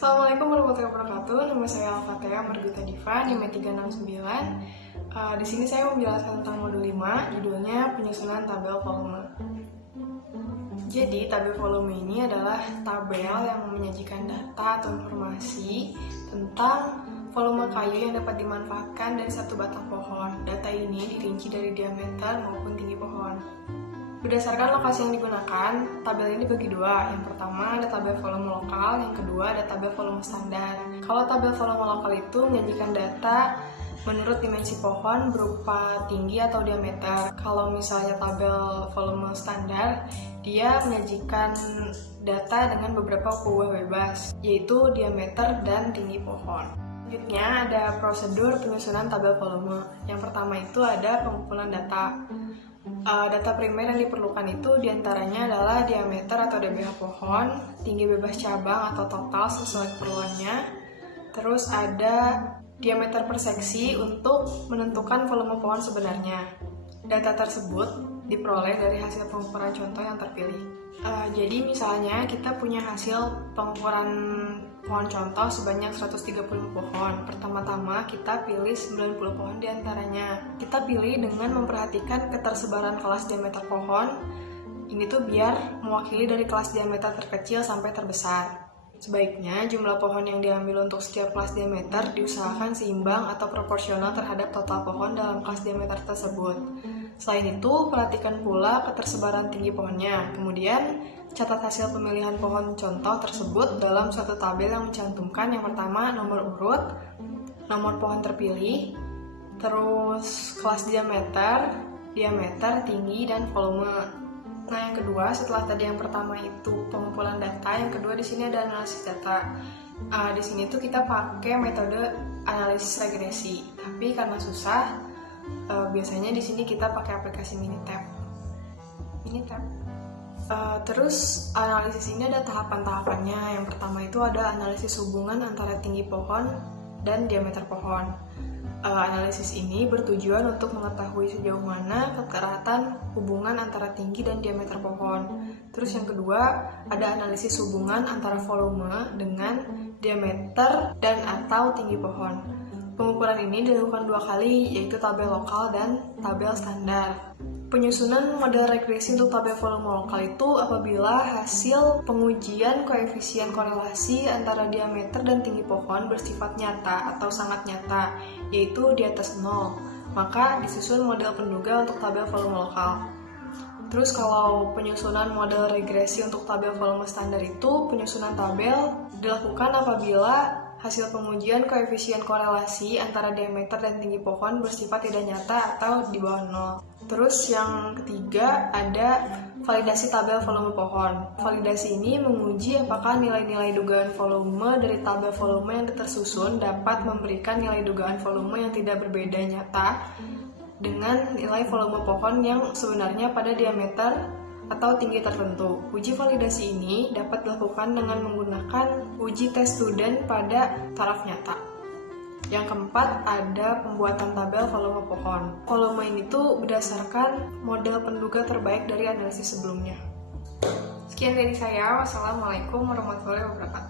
Assalamualaikum warahmatullahi wabarakatuh. Nama saya Al-Fatihah Margita Diva, NIM 369. Di sini saya menjelaskan tentang modul 5, judulnya penyusunan tabel volume. Jadi, tabel volume ini adalah tabel yang menyajikan data atau informasi tentang volume kayu yang dapat dimanfaatkan dari satu batang pohon. Data ini dirinci dari diameter maupun tinggi pohon. Berdasarkan lokasi yang digunakan, tabel ini dibagi dua. Yang pertama ada tabel volume lokal, yang kedua ada tabel volume standar. Kalau tabel volume lokal itu menyajikan data menurut dimensi pohon berupa tinggi atau diameter. Kalau misalnya tabel volume standar, dia menyajikan data dengan beberapa kubah bebas, yaitu diameter dan tinggi pohon. Selanjutnya ada prosedur penyusunan tabel volume. Yang pertama itu ada pengumpulan data. Data primer yang diperlukan itu diantaranya adalah diameter atau DBH pohon, tinggi bebas cabang atau total sesuai keperluannya, terus ada diameter per seksi untuk menentukan volume pohon sebenarnya. Data tersebut diperoleh dari hasil pengukuran contoh yang terpilih. Jadi misalnya kita punya hasil pengukuran pohon contoh sebanyak 130 pohon. Pertama-tama kita pilih 90 pohon diantaranya. Kita pilih dengan memperhatikan ketersebaran kelas diameter pohon. Ini tuh biar mewakili dari kelas diameter terkecil sampai terbesar. Sebaiknya jumlah pohon yang diambil untuk setiap kelas diameter diusahakan seimbang atau proporsional terhadap total pohon dalam kelas diameter tersebut. Selain itu, perhatikan pula ketersebaran tinggi pohonnya. Kemudian, catat hasil pemilihan pohon contoh tersebut dalam suatu tabel yang mencantumkan yang pertama nomor urut, nomor pohon terpilih, terus kelas diameter, tinggi, dan volume. Nah, yang kedua, setelah tadi yang pertama itu pengumpulan data, yang kedua di sini ada analisis data. Di sini tuh kita pakai metode analisis regresi, tapi karena susah, biasanya di sini kita pakai aplikasi Minitab. Terus analisis ini ada tahapan-tahapannya. Yang pertama itu ada analisis hubungan antara tinggi pohon dan diameter pohon. Analisis ini bertujuan untuk mengetahui sejauh mana kekeratan hubungan antara tinggi dan diameter pohon. Terus yang kedua ada analisis hubungan antara volume dengan diameter dan atau tinggi pohon. Pengukuran ini dilakukan dua kali, yaitu tabel lokal dan tabel standar. Penyusunan model regresi untuk tabel volume lokal itu apabila hasil pengujian koefisien korelasi antara diameter dan tinggi pohon bersifat nyata atau sangat nyata, yaitu di atas 0, maka disusun model penduga untuk tabel volume lokal. Terus kalau penyusunan model regresi untuk tabel volume standar itu, penyusunan tabel dilakukan apabila hasil pengujian koefisien korelasi antara diameter dan tinggi pohon bersifat tidak nyata atau di bawah 0. Terus yang ketiga ada validasi tabel volume pohon. Validasi ini menguji apakah nilai-nilai dugaan volume dari tabel volume yang tersusun dapat memberikan nilai dugaan volume yang tidak berbeda nyata dengan nilai volume pohon yang sebenarnya pada diameter atau tinggi tertentu. Uji validasi ini dapat dilakukan dengan menggunakan uji tes student pada taraf nyata. Yang keempat ada pembuatan tabel volume pohon. Volume ini tuh berdasarkan model penduga terbaik dari analisis sebelumnya. Sekian dari saya. Wassalamualaikum warahmatullahi wabarakatuh.